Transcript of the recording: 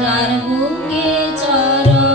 যার বুকে চরণ